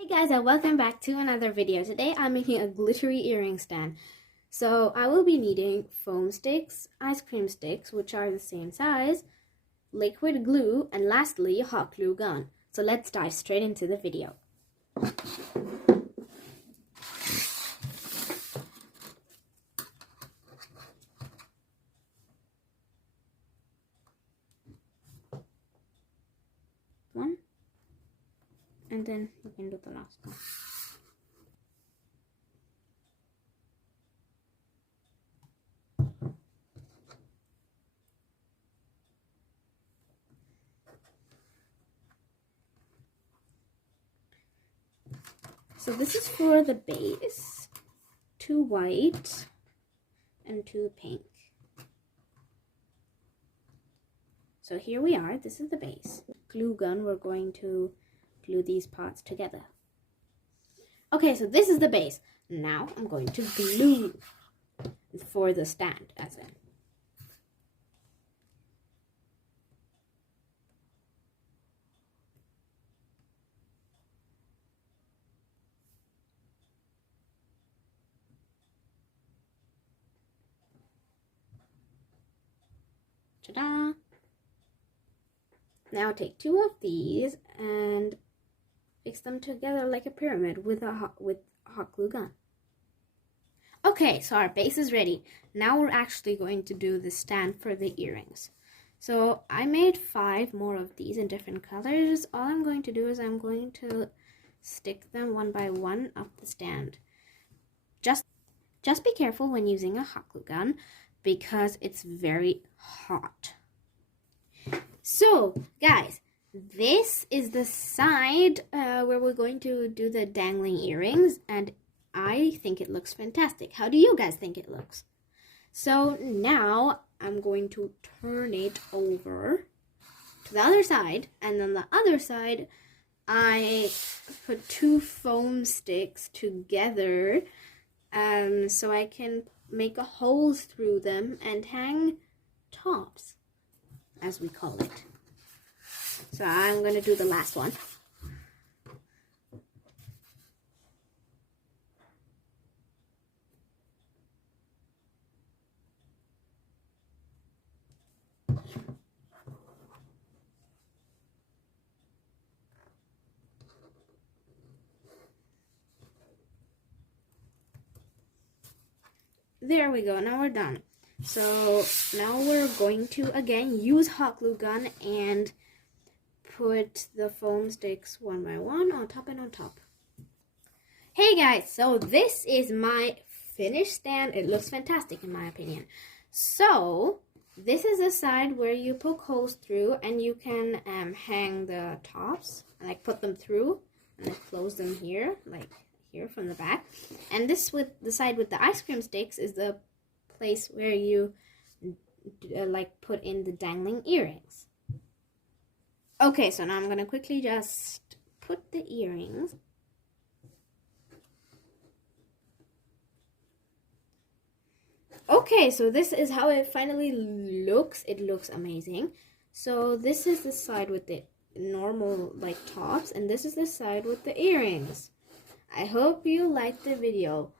Hey guys, and welcome back to another video. Today I'm making a glittery earring stand. So I will be needing foam sticks, ice cream sticks, which are the same size, liquid glue, and lastly a hot glue gun. So let's dive straight into the video. One, and then you can do the last one. So this is for the base, 2 white and 2 pink. So here we are, this is the base. Glue gun, we're going to glue these parts together. Okay, so this is the base. Now I'm going to glue for the stand, as in. Ta-da! Now take 2 of these and fix them together like a pyramid with a hot glue gun. Okay, so our base is ready. Now we're actually going to do the stand for the earrings. So I made 5 more of these in different colors. All I'm going to do is I'm going to stick them one by one up the stand. Just be careful when using a hot glue gun because it's very hot. So, guys, this is the side where we're going to do the dangling earrings, and I think it looks fantastic. How do you guys think it looks? So now I'm going to turn it over to the other side, and on the other side, I put 2 foam sticks together so I can make holes through them and hang tops, as we call it. So I'm going to do the last one. There we go, now we're done. So now we're going to again use hot glue gun and put the foam sticks one by one on top and on top. Hey guys, so this is my finished stand. It looks fantastic in my opinion. So this is the side where you poke holes through and you can hang the tops, like put them through and then close them here, like here from the back. And this with the side with the ice cream sticks is the place where you like put in the dangling earrings. Okay, so now I'm gonna quickly just put the earrings. Okay, so this is how it finally looks. It looks amazing. So this is the side with the normal like tops, and this is the side with the earrings. I hope you liked the video.